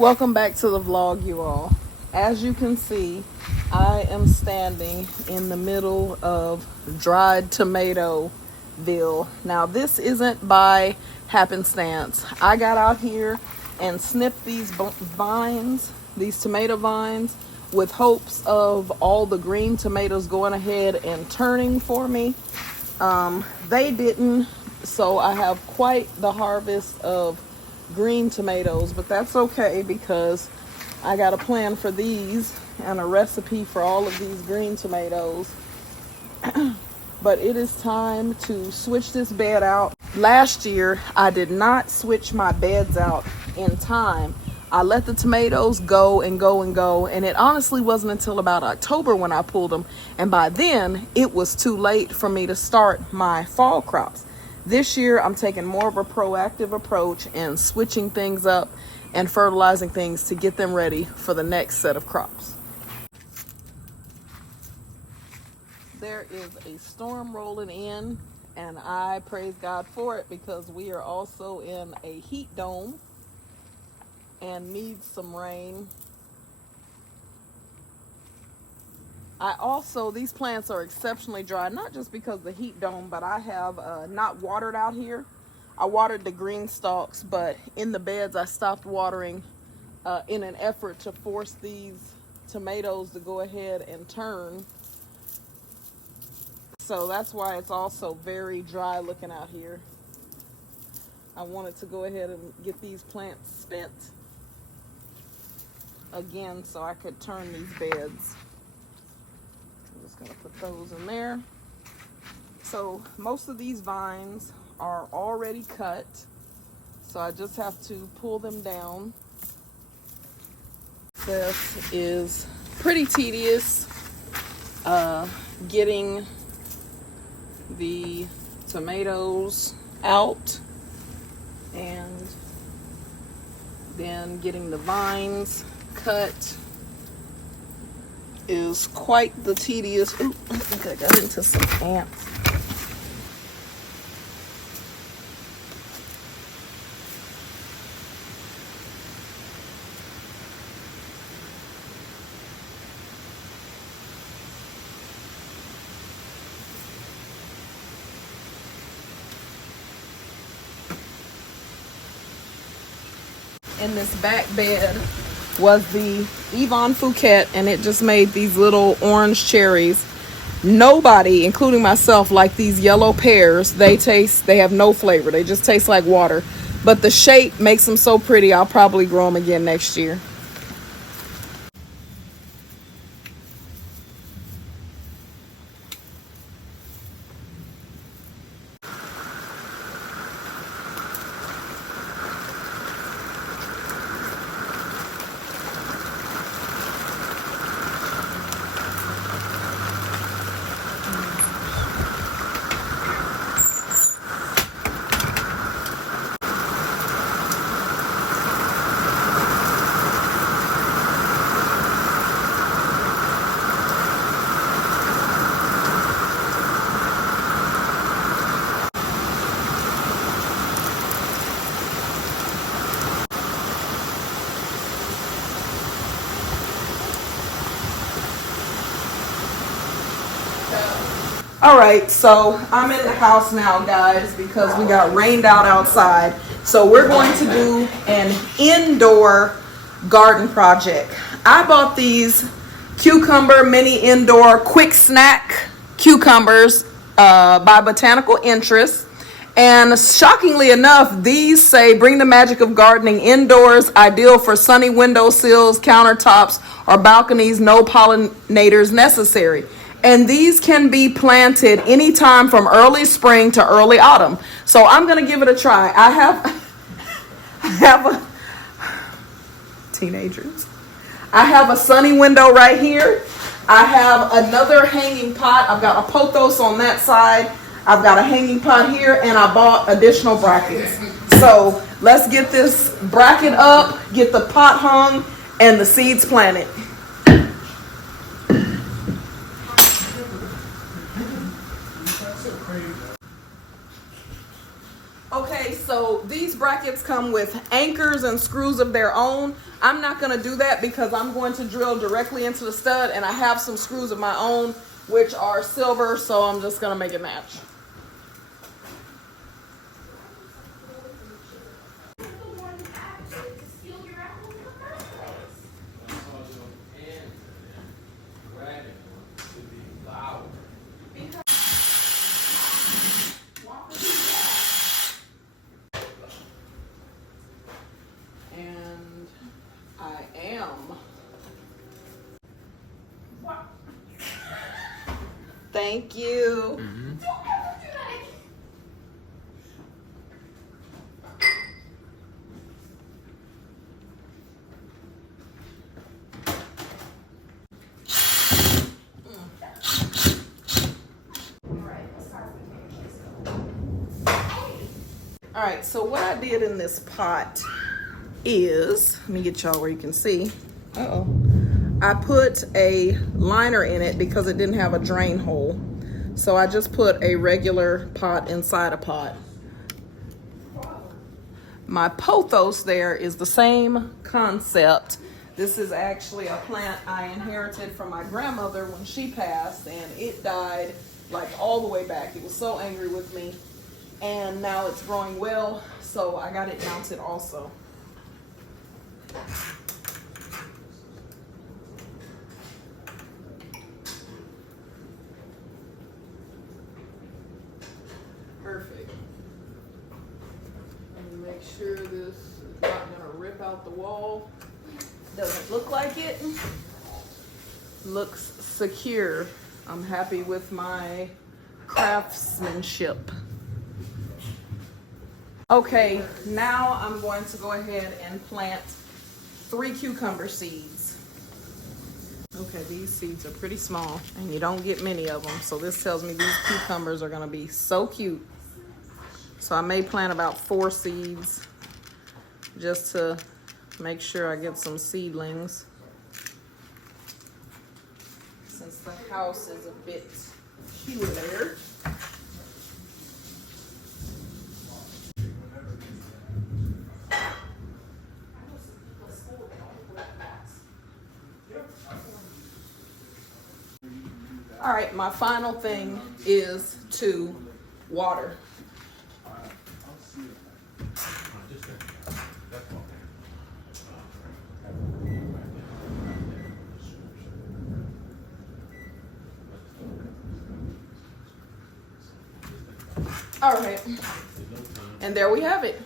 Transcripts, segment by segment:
Welcome back to the vlog, you all. As you can see, I am standing in the middle of dried Tomatoville. Now, this isn't by happenstance. I got out here and snipped these vines, these tomato vines, with hopes of all the green tomatoes going ahead and turning for me. They didn't, so I have quite the harvest of green tomatoes, but that's okay because I got a plan for these and a recipe for all of these green tomatoes. But it is time to switch this bed out. Last year I did not switch my beds out in time. I let the tomatoes go and go and go, and it honestly wasn't until about October when I pulled them, and by then it was too late for me to start my fall crops. This year, I'm taking more of a proactive approach and switching things up and fertilizing things to get them ready for the next set of crops. There is a storm rolling in, and I praise God for it because we are also in a heat dome and need some rain. These plants are exceptionally dry, not just because of the heat dome, but I have not watered out here. I watered the green stalks, but in the beds I stopped watering in an effort to force these tomatoes to go ahead and turn. So that's why it's also very dry looking out here. I wanted to go ahead and get these plants spent again so I could turn these beds. I'm just going to put those in there. So most of these vines are already cut, so I just have to pull them down. This is pretty tedious, getting the tomatoes out and then getting the vines cut is quite the tedious. Ooh, I think I got into some ants. In this back bed was the Yvonne Fouquet, and it just made these little orange cherries. Nobody, including myself, like these yellow pears. They have no flavor. They just taste like water. But the shape makes them so pretty, I'll probably grow them again next year. All right, so I'm in the house now, guys, because we got rained out outside. So we're going to do an indoor garden project. I bought these cucumber mini indoor quick snack cucumbers by Botanical Interest. And shockingly enough, these say bring the magic of gardening indoors, ideal for sunny windowsills, countertops, or balconies, no pollinators necessary. And these can be planted anytime from early spring to early autumn. So I'm going to give it a try. I have teenagers. I have a sunny window right here. I have another hanging pot. I've got a pothos on that side. I've got a hanging pot here, and I bought additional brackets. So let's get this bracket up, get the pot hung, and the seeds planted. Okay, so So these brackets come with anchors and screws of their own. I'm not gonna do that because I'm going to drill directly into the stud, and I have some screws of my own which are silver, so I'm just gonna make it match. And I am. Thank you. All right, so what I did in this pot is, let me get y'all where you can see. I put a liner in it because it didn't have a drain hole. So I just put a regular pot inside a pot. My pothos there is the same concept. This is actually a plant I inherited from my grandmother when she passed, and it died like all the way back. It was so angry with me, and now it's growing well, so I got it mounted also. Perfect. Let me make sure this is not gonna rip out the wall. Doesn't look like it. Looks secure. I'm happy with my craftsmanship. Okay, now I'm going to go ahead and plant 3 cucumber seeds. Okay, these seeds are pretty small and you don't get many of them. So this tells me these cucumbers are gonna be so cute. So I may plant about 4 seeds just to make sure I get some seedlings. Since the house is a bit cuter. All right, my final thing is to water. All right, and there we have it.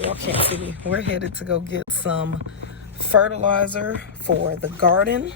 Y'all can't see me. We're headed to go get some fertilizer for the garden.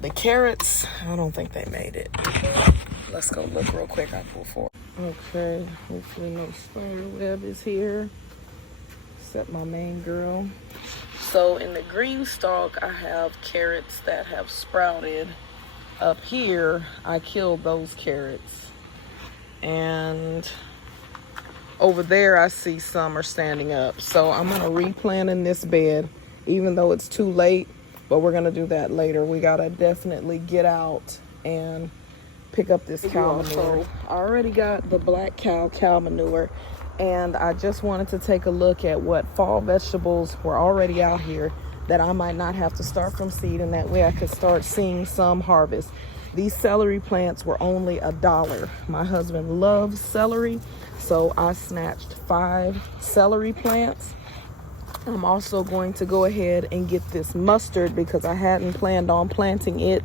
The carrots, I don't think they made it. Let's go look real quick. I pull forward. Okay, hopefully no spider web is here, except my main girl. So in the green stalk, I have carrots that have sprouted. Up here, I killed those carrots. And over there, I see some are standing up. So I'm gonna replant in this bed, even though it's too late. But we're gonna do that later. We gotta definitely get out and pick up this cow manure. So I already got the black cow manure, and I just wanted to take a look at what fall vegetables were already out here that I might not have to start from seed, and that way I could start seeing some harvest. These celery plants were only $1. My husband loves celery, so I snatched 5 celery plants. I'm also going to go ahead and get this mustard because I hadn't planned on planting it.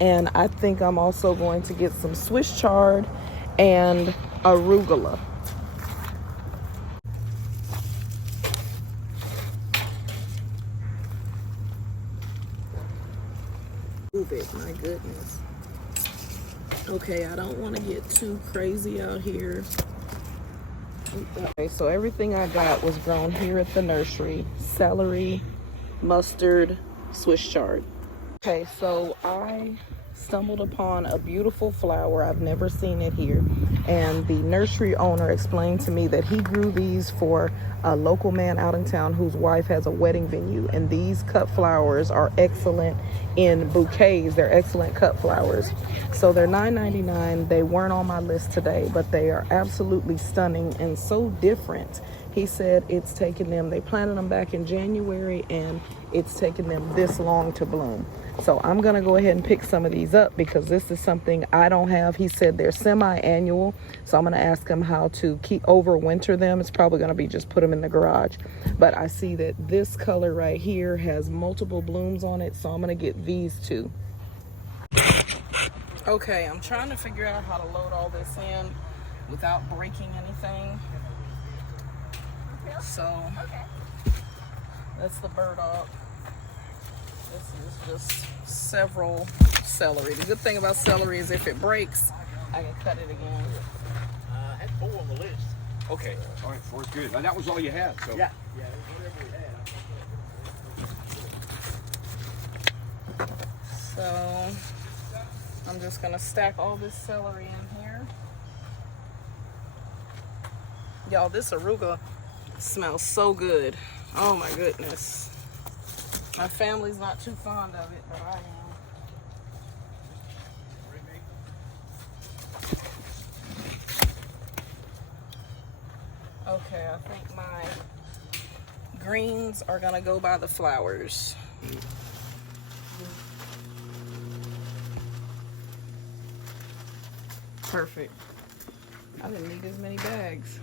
And I think I'm also going to get some Swiss chard and arugula. Move it, my goodness. Okay, I don't want to get too crazy out here. Okay, so everything I got was grown here at the nursery. Celery, mustard, Swiss chard. Okay, so I stumbled upon a beautiful flower. I've never seen it here. And the nursery owner explained to me that he grew these for a local man out in town whose wife has a wedding venue. And these cut flowers are excellent in bouquets. They're excellent cut flowers. So they're $9.99. They weren't on my list today, but they are absolutely stunning and so different. He said it's taken them, they planted them back in January, and it's taken them this long to bloom. So I'm going to go ahead and pick some of these up because this is something I don't have. He said they're semi-annual, so I'm going to ask him how to keep overwinter them. It's probably going to be just put them in the garage. But I see that this color right here has multiple blooms on it, so I'm going to get these two. Okay, I'm trying to figure out how to load all this in without breaking anything. So that's the burdock. This is just several celery. The good thing about celery is if it breaks, I can cut it again. I had 4 on the list. Okay, all right, 4's good. And that was all you had, so. Yeah, whatever we had. So I'm just gonna stack all this celery in here. Y'all, this arugula smells so good. Oh my goodness. My family's not too fond of it, but I am. Okay, I think my greens are gonna go by the flowers. Perfect. I didn't need as many bags.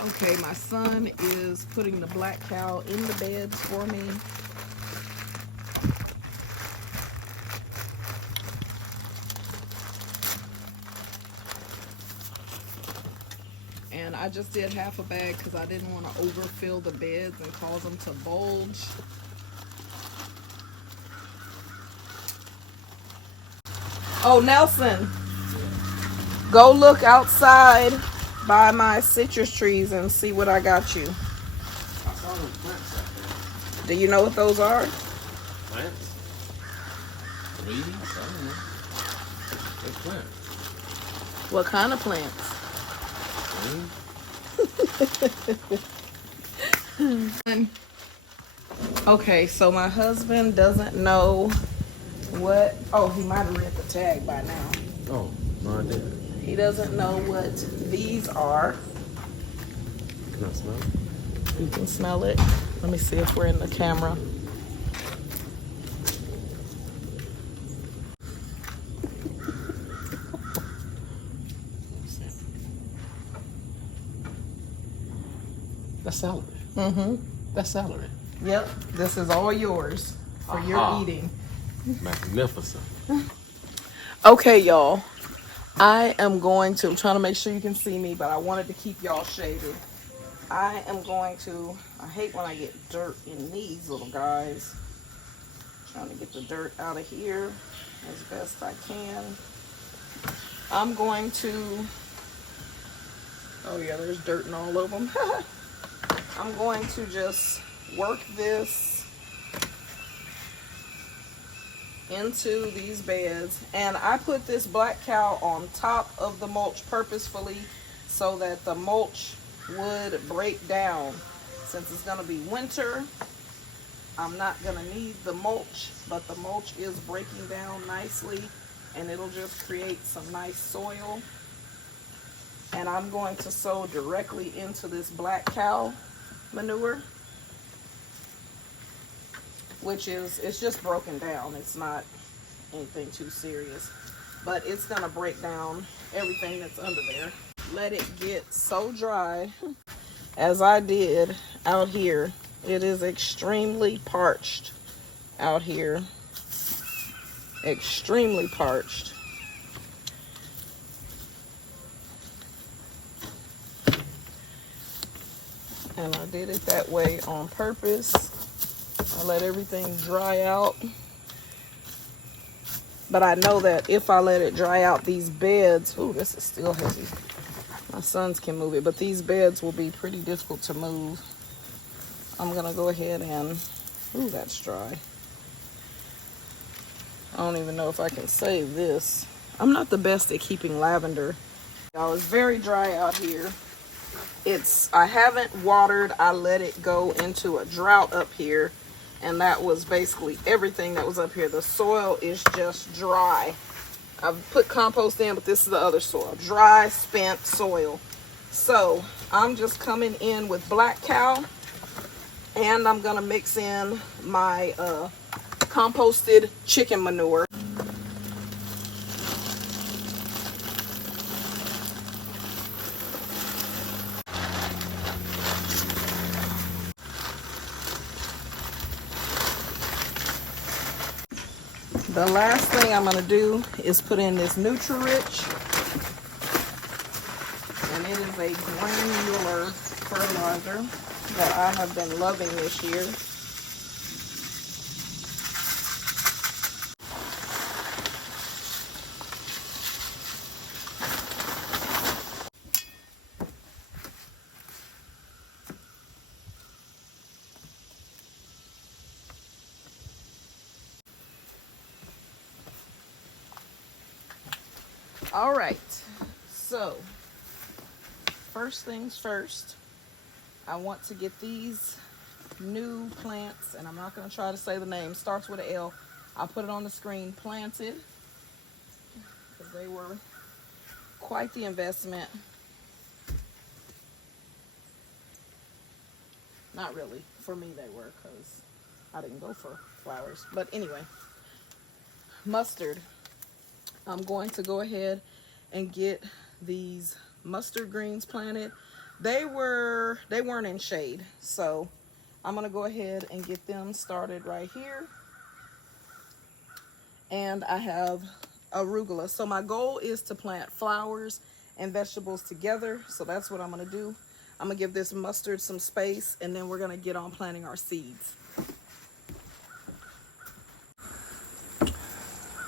Okay, my son is putting the black cow in the beds for me. And I just did half a bag because I didn't want to overfill the beds and cause them to bulge. Oh, Nelson, go look outside by my citrus trees and see what I got you. I saw those plants out there. Do you know what those are? Plants? Weeds? I don't know. They're plants. What kind of plants? Okay, so my husband doesn't know what, oh, he might have read the tag by now. Oh, no idea. He doesn't know what these are. Can I smell it? You can smell it. Let me see if we're in the camera. That's celery. Mm-hmm. That's celery. Yep, this is all yours for your eating. Magnificent. Okay, y'all. I am going to, I'm trying to make sure you can see me, but I wanted to keep y'all shaded. I am going to, I hate when I get dirt in these little guys. Trying to get the dirt out of here as best I can. I'm going to, oh yeah, there's dirt in all of them. I'm going to just work this into these beds, and I put this black cow on top of the mulch purposefully so that the mulch would break down. Since it's going to be winter, I'm not going to need the mulch, but the mulch is breaking down nicely and it'll just create some nice soil. And I'm going to sow directly into this black cow manure, which is, it's just broken down. It's not anything too serious, but it's gonna break down everything that's under there. Let it get so dry as I did out here. It is extremely parched out here. Extremely parched. And I did it that way on purpose. I let everything dry out. But I know that if I let it dry out, these beds, ooh, this is still heavy. My sons can move it, but these beds will be pretty difficult to move. I'm gonna go ahead and, ooh, that's dry. I don't even know if I can save this. I'm not the best at keeping lavender. Y'all, it's very dry out here. I haven't watered. I let it go into a drought up here, and that was basically everything that was up here. The soil is just dry. I've put compost in, but this is the other soil. Dry, spent soil. So I'm just coming in with Black Cow, and I'm gonna mix in my composted chicken manure. The last thing I'm gonna do is put in this Nutri-Rich, and it is a granular fertilizer that I have been loving this year. All right, so first things first, I want to get these new plants, and I'm not going to try to say the name, starts with an L. I'll put it on the screen, planted, because they were quite the investment. Not really, for me they were, because I didn't go for flowers. But anyway, mustard. I'm going to go ahead and get these mustard greens planted. They weren't in shade, so I'm gonna go ahead and get them started right here. And I have arugula. So my goal is to plant flowers and vegetables together. So that's what I'm gonna do. I'm gonna give this mustard some space, and then we're gonna get on planting our seeds.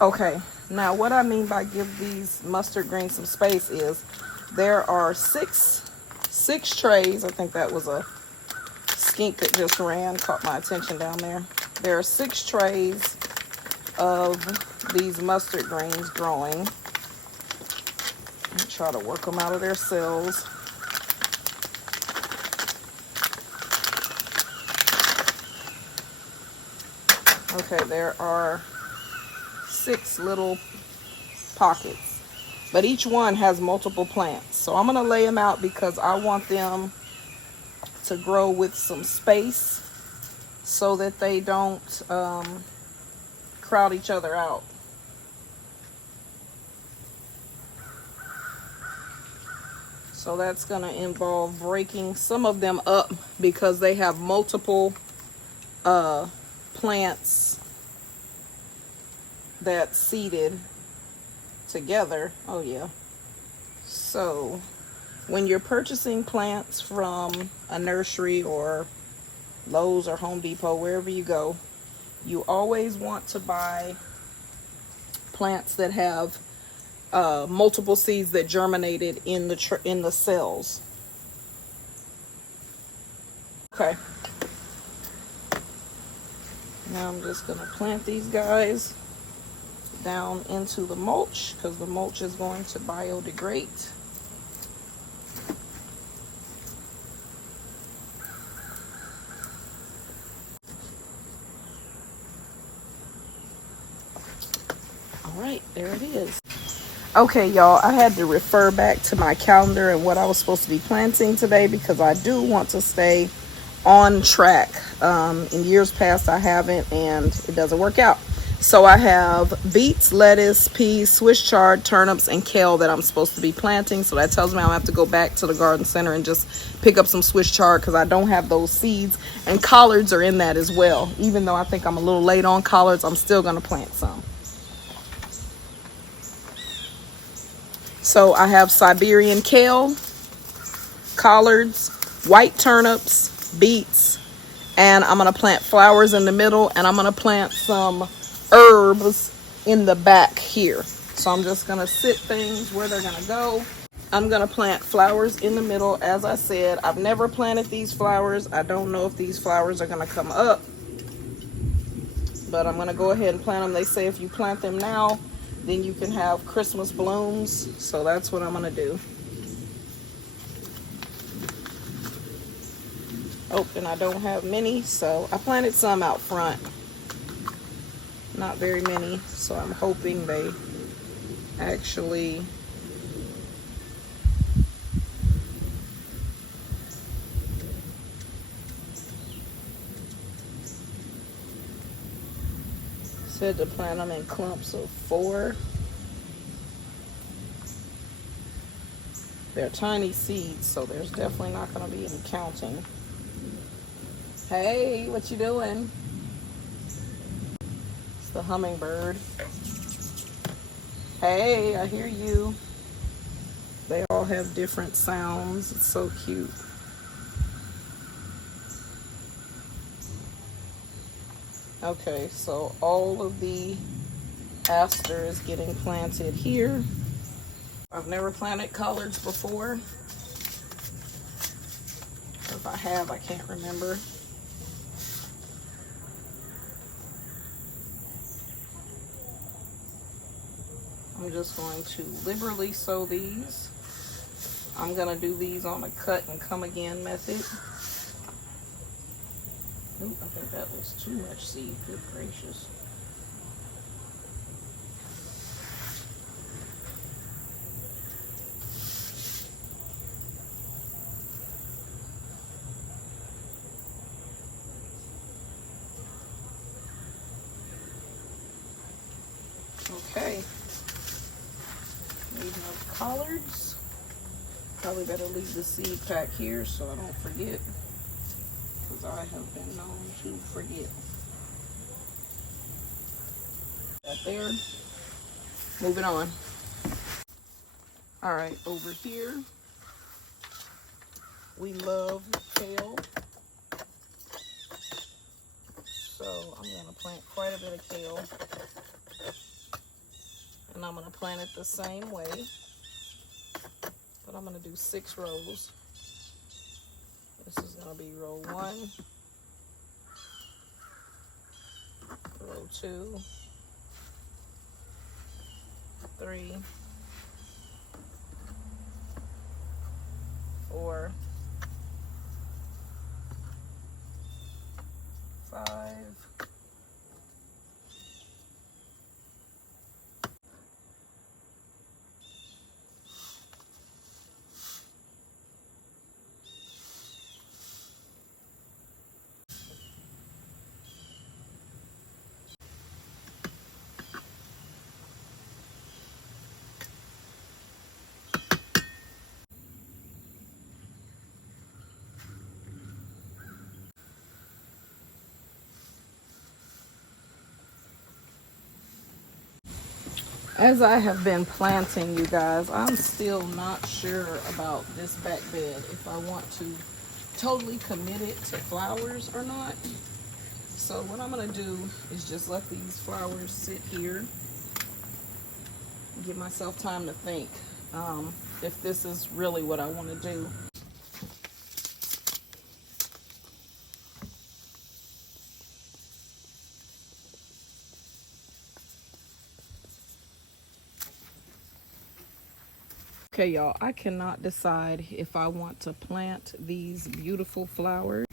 Okay, now what I mean by give these mustard greens some space is there are six trays. I think that was a skink that just ran, caught my attention down there. There are 6 trays of these mustard greens growing. Try to work them out of their cells. Okay, there are 6 little pockets, but each one has multiple plants. So I'm going to lay them out because I want them to grow with some space so that they don't crowd each other out. So that's going to involve breaking some of them up because they have multiple plants that's seeded together. Oh yeah. So when you're purchasing plants from a nursery or Lowe's or Home Depot, wherever you go, you always want to buy plants that have multiple seeds that germinated in the cells. Okay. Now I'm just gonna plant these guys down into the mulch because the mulch is going to biodegrade. All right, there it is. Okay, y'all, I had to refer back to my calendar and what I was supposed to be planting today because I do want to stay on track. In years past I haven't, and it doesn't work out. So I have beets, lettuce, peas, Swiss chard, turnips, and kale that I'm supposed to be planting. So that tells me I'll have to go back to the garden center and just pick up some Swiss chard because I don't have those seeds. And collards are in that as well. Even though I think I'm a little late on collards, I'm still going to plant some. So I have Siberian kale, collards, white turnips, beets, and I'm going to plant flowers in the middle, and I'm going to plant some herbs in the back here. So I'm just going to sit things where they're going to go. I'm going to plant flowers in the middle. As I said, I've never planted these flowers. I don't know if these flowers are going to come up, but I'm gonna go ahead and plant them. They say if you plant them now, then you can have Christmas blooms. So that's what I'm gonna do. Oh, and I don't have many, so I planted some out front. Not very many, so I'm hoping they actually said to plant them in clumps of 4. They're tiny seeds, so there's definitely not going to be any counting. Hey, what you doing? It's the hummingbird. Hey, I hear you. They all have different sounds. It's so cute. Okay, so all of the aster is getting planted here. I've never planted collards before. If I have, I can't remember. I'm just going to liberally sow these. I'm going to do these on a cut and come again method. Ooh, I think that was too much seed. Good gracious. Okay. We have collards. Probably better leave the seed pack here so I don't forget, because I have been known to forget. That there. Moving on. All right, over here, we love kale. So I'm going to plant quite a bit of kale. And I'm going to plant it the same way. But I'm going to do 6 rows. This is going to be row 1, row 2, 3, 4, 5, As I have been planting, you guys, I'm still not sure about this back bed, if I want to totally commit it to flowers or not. So what I'm going to do is just let these flowers sit here, give myself time to think if this is really what I want to do. Okay, y'all, I cannot decide if I want to plant these beautiful flowers